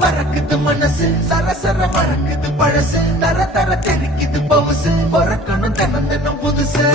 பறக்குது மனசு சரசர மறக்குது பழசு தர தர தெரிக்குது பவுசு பொறக்கணும் தினம் தினம் புதுசு